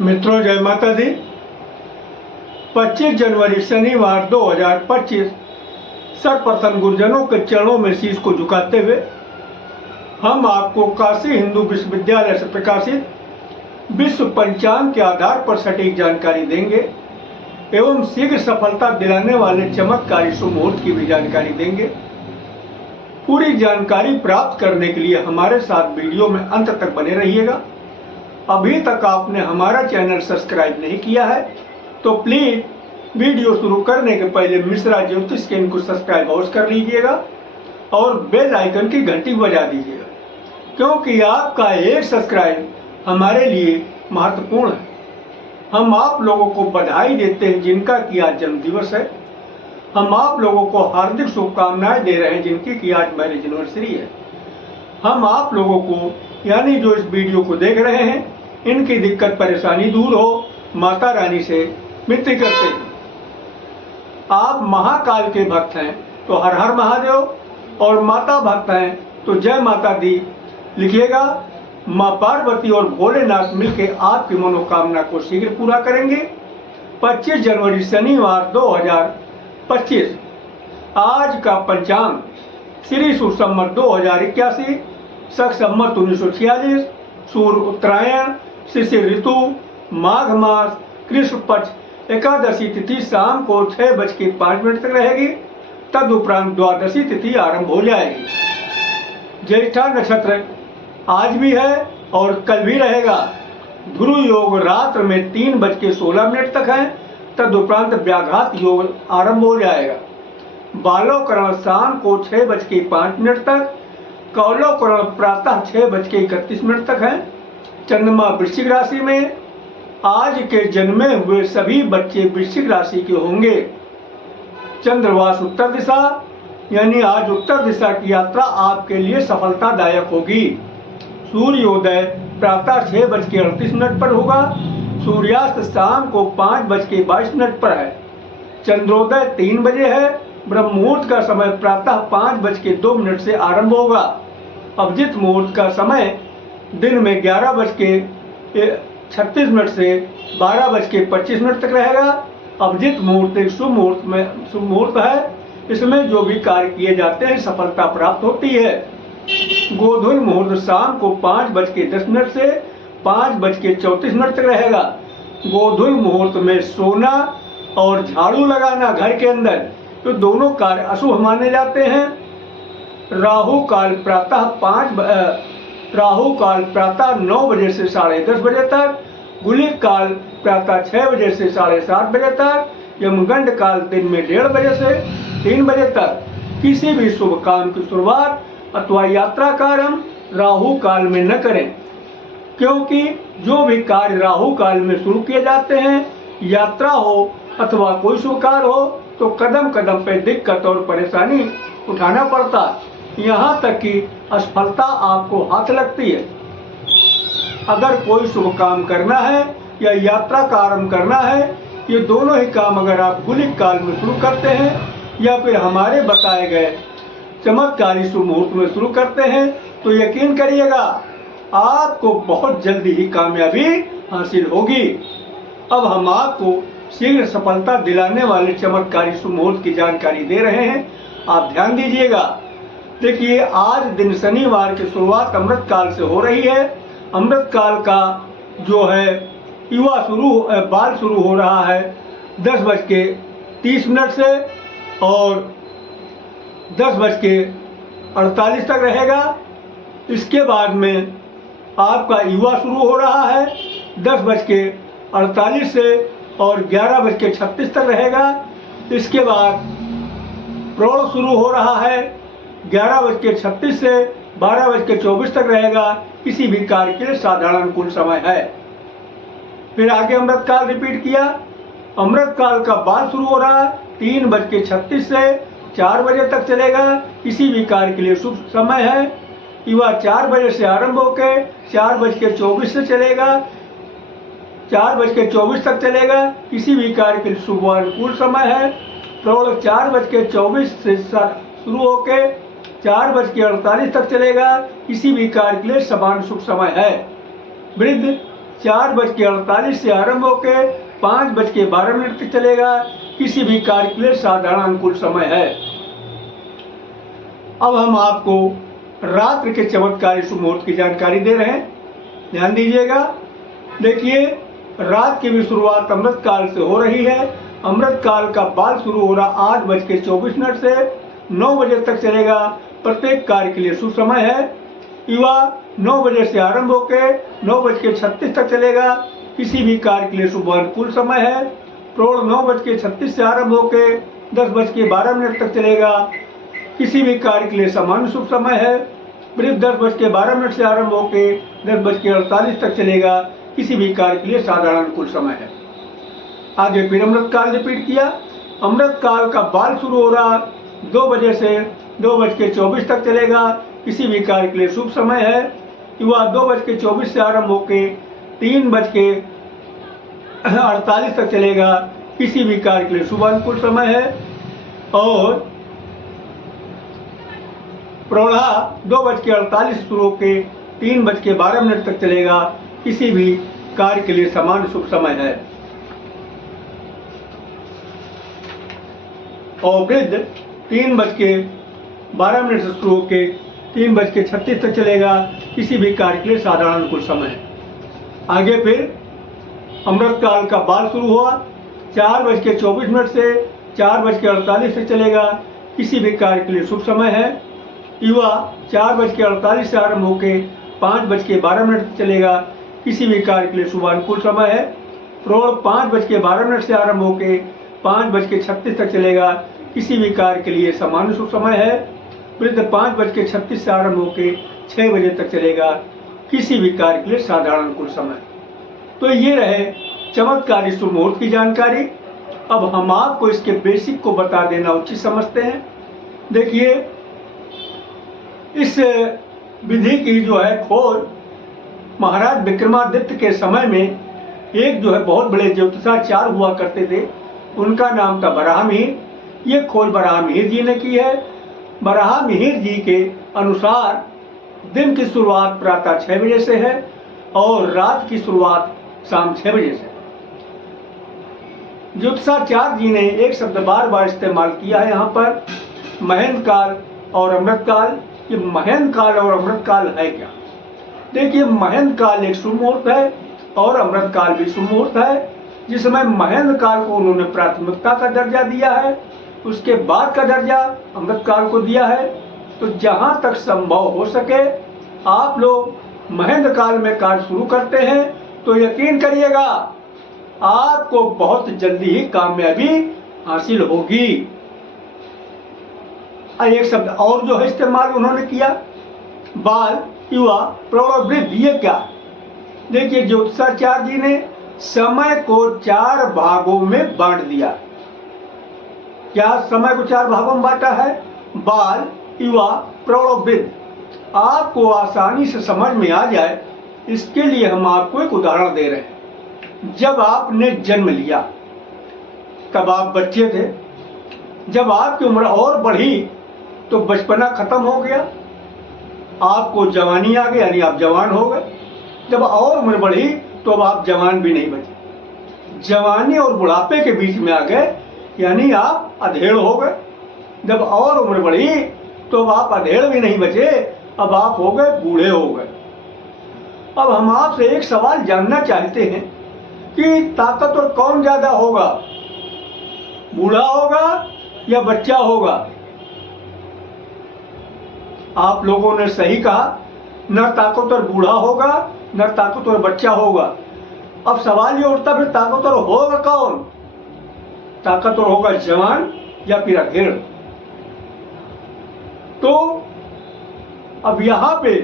मित्रों, जय माता दी। 25 जनवरी शनिवार 2025 सर्वप्रथम गुरुजनों के चरणों में शीश को झुकाते हुए हम आपको काशी हिंदू विश्वविद्यालय से प्रकाशित विश्व पंचांग के आधार पर सटीक जानकारी देंगे एवं शीघ्र सफलता दिलाने वाले चमत्कारी सुमुहूर्त की भी जानकारी देंगे। पूरी जानकारी प्राप्त करने के लिए हमारे साथ वीडियो में अंत तक बने रहिएगा। अभी तक आपने हमारा चैनल सब्सक्राइब नहीं किया है तो प्लीज वीडियो शुरू करने के पहले मिश्रा ज्योतिष के इनको सब्सक्राइब अवश्य कर लीजिएगा और बेल आइकन की घंटी बजा दीजिएगा, क्योंकि आपका एक सब्सक्राइब हमारे लिए महत्वपूर्ण है। हम आप लोगों को बधाई देते हैं जिनका कि आज जन्मदिवस है। हम आप लोगों को हार्दिक शुभकामनाएं दे रहे हैं जिनकी कि आज मैरिज एनिवर्सरी है। हम आप लोगों को यानी जो इस वीडियो को देख रहे हैं इनकी दिक्कत परेशानी दूर हो, माता रानी से विनती करते हैं। आप महाकाल के भक्त हैं तो हर हर महादेव और माता भक्त हैं तो जय माता दी लिखिएगा। माँ पार्वती और भोलेनाथ मिलकर आपकी मनोकामना को शीघ्र पूरा करेंगे। 25 जनवरी शनिवार 2025 आज का पंचांग श्री सुसंवत 2081, शक संवत 1946, सूर्य उत्तरायण, शिशिर ऋतु, माघ मास, कृष्ण पक्ष, एकादशी तिथि शाम को 6:05 तक रहेगी। तदुपरांत द्वादशी तिथि आरंभ हो जाएगी। ज्येष्ठा नक्षत्र आज भी है और कल भी रहेगा। ध्रुव योग रात्र में 3:16 तक है। तदुपरांत व्याघात योग आरंभ हो जाएगा। बालोकरण शाम को 6:05 तक, कौलोकरण प्रातः 6:31 तक है। चंद्रमा वृश्चिक राशि में। आज के जन्मे हुए सभी बच्चे वृश्चिक राशि के होंगे। चंद्रवास उत्तर दिशा यानी आज उत्तर दिशा की यात्रा आपके लिए सफलतादायक होगी। सूर्योदय प्रातः 6:38 पर होगा। सूर्यास्त शाम को 5:22 पर है। चंद्रोदय 3 बजे है। ब्रह्म मुहूर्त का समय प्रातः 5:02 से आरंभ होगा। अभिजित मुहूर्त का समय दिन में 11:36 से 12:25 तक रहेगा। अभिजित मुहूर्त एक शुभ मुहूर्त है। इसमें जो भी कार्य किए जाते हैं सफलता प्राप्त होती है। गोधूल मुहूर्त शाम को 5:10 से 5:34 तक रहेगा। गोधूल मुहूर्त में सोना और झाड़ू लगाना घर के अंदर तो दोनों कार्य अशुभ माने जाते हैं। राहु काल प्रातः 9 बजे से 10:30 बजे तक, गुलिक काल प्रातः 6 बजे से 7:30 बजे तक, यमगंड काल दिन में 1:30 बजे से 3 बजे तक। किसी भी शुभ काम की शुरुआत अथवा यात्रा का आरंभ राहु काल में न करें, क्योंकि जो भी कार्य राहु काल में शुरू किए जाते हैं, यात्रा हो अथवा कोई शुभ कार्य हो तो कदम कदम पे दिक्कत और परेशानी उठाना पड़ता, यहाँ तक कि असफलता आपको हाथ लगती है। अगर कोई शुभ काम करना है या यात्रा का आरंभ करना है, ये दोनों ही काम अगर आप गुलिक काल में शुरू करते हैं या फिर हमारे बताए गए चमत्कारी शुभ मुहूर्त में शुरू करते हैं तो यकीन करिएगा आपको बहुत जल्दी ही कामयाबी हासिल होगी। अब हम आपको शीघ्र सफलता दिलाने वाले चमत्कारी शुभ मुहूर्त की जानकारी दे रहे हैं, आप ध्यान दीजिएगा। देखिए, आज दिन शनिवार की शुरुआत अमृत काल से हो रही है। अमृत काल का जो है बाल शुरू हो रहा है 10:30 से और 10:48 तक रहेगा। इसके बाद में आपका युवा शुरू हो रहा है 10:48 से और 11:36 तक रहेगा। इसके बाद प्रौढ़ शुरू हो रहा है 11:36 से 12:24 तक रहेगा। किसी भी कार्य के लिए साधारण अनुकूल समय है। फिर आगे अमृत काल रिपीट किया। अमृत काल का बाल शुरू हो रहा है 3:36 से 4 बजे तक चलेगा। किसी भी कार्य के लिए शुभ समय है। युवा 4 बजे से आरंभ होकर 4:24 से चलेगा, 4:24 तक चलेगा। किसी भी कार्य के लिए शुभ अनुकूल समय है। प्रौढ़ 4:24 से शुरू होकर 4:48 तक चलेगा। किसी भी कार्य के लिए समान शुभ समय है। वृद्ध 4:48 से आरंभ होकर 5:12 तक चलेगा। किसी भी कार्य के लिए साधारण अनुकूल समय है। अब हम आपको रात्रि के चमत्कारी शुभ मुहूर्त की जानकारी दे रहे हैं, ध्यान दीजिएगा। देखिए, रात की भी शुरुआत अमृत काल से हो रही है। अमृत काल का बाल शुरू हो रहा 8:24 से 9 बजे तक चलेगा। प्रत्येक कार्य के लिए शुभ समय है। युवा 9 बजे से आरंभ होकर 9:36 तक चलेगा। किसी भी कार्य के लिए शुभ अनुकूल समय है। प्रौढ़ 9:36 से आरंभ होकर 10:12 तक चलेगा। किसी भी कार्य के लिए सामान्य शुभ समय है। वृद्ध 10:12 से आरंभ होकर 10:48 तक चलेगा। किसी भी कार्य के लिए साधारण अनुकूल समय है। आगे फिर अमृत काल रिपीट किया। अमृत काल का बाल शुरू हो रहा 2 बजे से 2:24 तक चलेगा। किसी भी कार्य के लिए शुभ समय है। युवा 2:24 से आरंभ होकर 3:48 तक चलेगा। किसी भी कार्य के लिए शुभ अनुकूल समय है। और प्रौढ़ा 2:48 शुरू होकर 3:12 तक चलेगा। किसी भी कार्य के लिए समान शुभ समय है। और वृद्ध 3:12 से शुरू होकर 3:36 तक चलेगा। किसी भी कार्य के लिए साधारण अनुकूल समय है। आगे फिर अमृत काल का बाल शुरू हुआ 4:24 से 4:48 तक चलेगा। किसी भी कार्य के लिए शुभ समय है। युवा 4:48 से आरंभ होकर 5:12 तक चलेगा। किसी भी कार्य के लिए शुभ अनुकूल समय है। प्रौढ़ 5:12 से आरंभ होकर 5:36 तक चलेगा। किसी भी कार्य के लिए सामान्य शुभ समय है। वृद्ध 5:36 से आरंभ होकर 6 बजे तक चलेगा। किसी भी कार्य के लिए साधारण अनुकूल समय। तो ये रहे चमत्कारी शुभ मुहूर्त की जानकारी। अब हम आपको इसके बेसिक को बता देना उचित समझते हैं। देखिए, इस विधि की जो है खोज महाराज विक्रमादित्य के समय में एक जो है बहुत बड़े ज्योतिषाचार्य हुआ करते थे, उनका नाम था बराहमिहिर। ये खोज बराहमिहिर जी ने की है। बराहमिहिर जी के अनुसार दिन की शुरुआत प्रातः 6 बजे से है और रात की शुरुआत शाम 6 बजे से। ज्योतिषाचार्य जी ने एक शब्द बार बार इस्तेमाल किया है यहाँ पर, महेंद्र काल और अमृत काल। ये महेंद्र काल और अमृत काल है क्या? देखिए, महेंद्र काल एक शुभ मुहूर्त है और अमृत काल भी शुभ मुहूर्त है। जिसमें महेंद्र काल को उन्होंने प्राथमिकता का दर्जा दिया है, उसके बाद का दर्जा अमृत काल को दिया है। तो जहां तक संभव हो सके आप लोग महेंद्र काल में कार्य शुरू करते हैं तो यकीन करिएगा आपको बहुत जल्दी ही कामयाबी हासिल होगी। एक शब्द और जो है इस्तेमाल उन्होंने किया, बाल, युवा, प्रौढ़, वृद्ध। ये क्या? देखिए, ज्योतिषाचार्य जी ने समय को 4 भागों में बांट दिया। क्या समय को 4 भागों में बांटा है? बाल, युवा, प्रौढ़, वृद्ध। आपको आसानी से समझ में आ जाए इसके लिए हम आपको एक उदाहरण दे रहे हैं। जब आपने जन्म लिया तब आप बच्चे थे। जब आपकी उम्र और बढ़ी तो बचपना खत्म हो गया, आपको जवानी आ गई, यानी आप जवान हो गए। जब और उम्र बढ़ी तो अब आप जवान भी नहीं बचे, जवानी और बुढ़ापे के बीच में आ गए, यानी आप अधेड़ हो गए। जब और उम्र बढ़ी तो अब आप अधेड़ भी नहीं बचे, अब आप हो गए बूढ़े हो गए। अब हम आपसे एक सवाल जानना चाहते हैं कि ताकतवर कौन ज्यादा होगा, बूढ़ा होगा या बच्चा होगा? आप लोगों ने सही कहा, न ताकतवर बूढ़ा होगा न ताकतवर बच्चा होगा। अब सवाल ये उठता फिर ताकतवर होगा कौन? ताकतवर होगा जवान या फिर अधेड़? तो अब यहाँ पे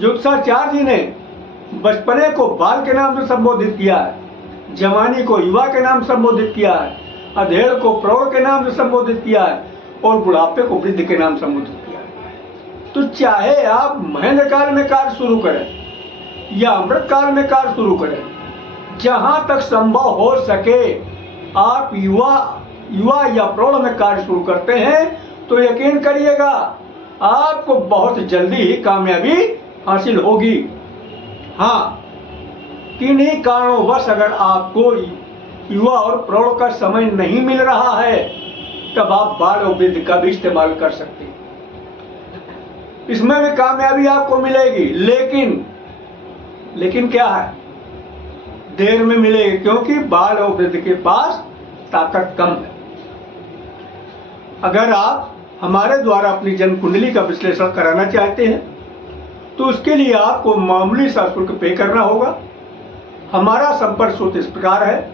ज्योतिषाचार्य जी ने बचपने को बाल के नाम से संबोधित किया है, जवानी को युवा के नाम से संबोधित किया है, अधेड़ को प्रौढ़ के नाम से संबोधित किया है और बुढ़ापे को वृद्ध के नाम संबोधित किया है। तो चाहे आप महेंद्र काल में कार्य शुरू करें या अमृत काल में कार्य शुरू करें, जहां तक संभव हो सके आप युवा या प्रौढ़ में कार्य शुरू करते हैं तो यकीन करिएगा आपको बहुत जल्दी ही कामयाबी हासिल होगी। हाँ, किन्हीं कारणों अगर आपको युवा और प्रौढ़ का समय नहीं मिल रहा है, तब आप बाल और वृद्ध का भी इस्तेमाल कर सकते हैं। इसमें भी कामयाबी आपको मिलेगी, लेकिन क्या है, देर में मिलेगी, क्योंकि बाल और वृद्ध के पास ताकत कम है। अगर आप हमारे द्वारा अपनी जन्म कुंडली का विश्लेषण कराना चाहते हैं तो उसके लिए आपको मामूली सा शुल्क पे करना होगा। हमारा संपर्क सूत्र इस प्रकार है: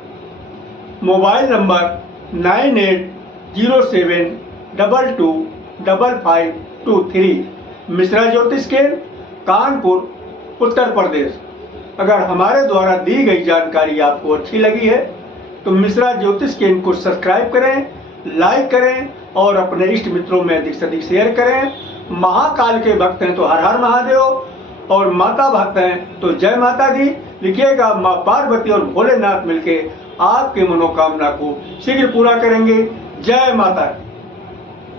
मोबाइल नंबर 9807225523, मिश्रा ज्योतिष केंद्र, कानपुर, उत्तर प्रदेश। अगर हमारे द्वारा दी गई जानकारी आपको अच्छी लगी है तो मिश्रा ज्योतिष केंद्र को सब्सक्राइब करें, लाइक करें और अपने इष्ट मित्रों में अधिक से अधिक शेयर करें। महाकाल के भक्त हैं तो हर हर महादेव, और माता भक्त हैं तो जय माता दी लिखिएगा। माँ पार्वती और भोलेनाथ मिलके आपके मनोकामना को शीघ्र पूरा करेंगे। जय माता दी।